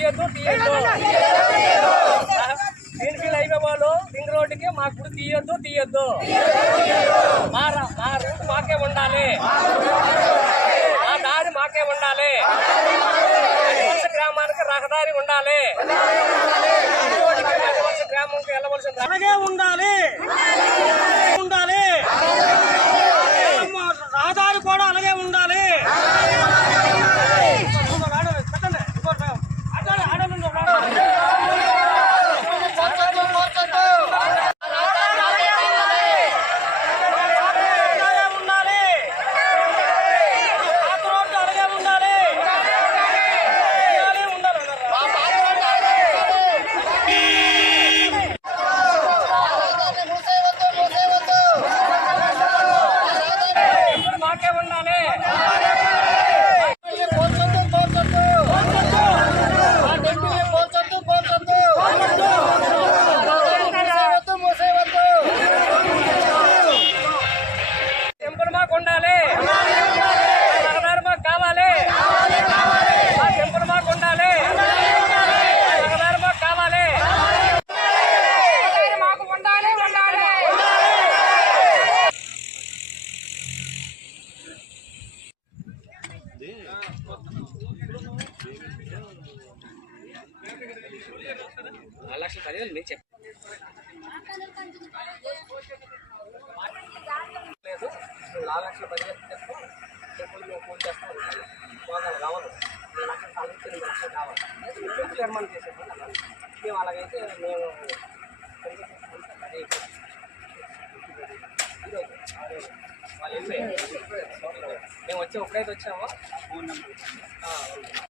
తీయొద్దు greenfield highway వాళ్ళు ring రోడ్డుకి మా గుడి తీయొద్దు మా రూట్ మాకే ఉండాలి, మా దారి మాకే ఉండాలి, వలస గ్రామానికి రహదారి ఉండాలి, వలస గ్రామంకి వెళ్ళవలసిన అలాగే ఉండాలి రహదారి కూడా అలాగే ఉండాలి. $4,10,000 మీకు చెప్పలేదు, 4,10,000 చెప్పులు మేము ఫోన్ చేస్తాం కావాలి, 2,00,000 కావాలి తీర్మానం చేసేప్పుడు మేము అలాగైతే మేము వాళ్ళు వెళ్ళిపోయారు. మేము ఎప్పుడైతే వచ్చామో ఫోన్ నెంబర్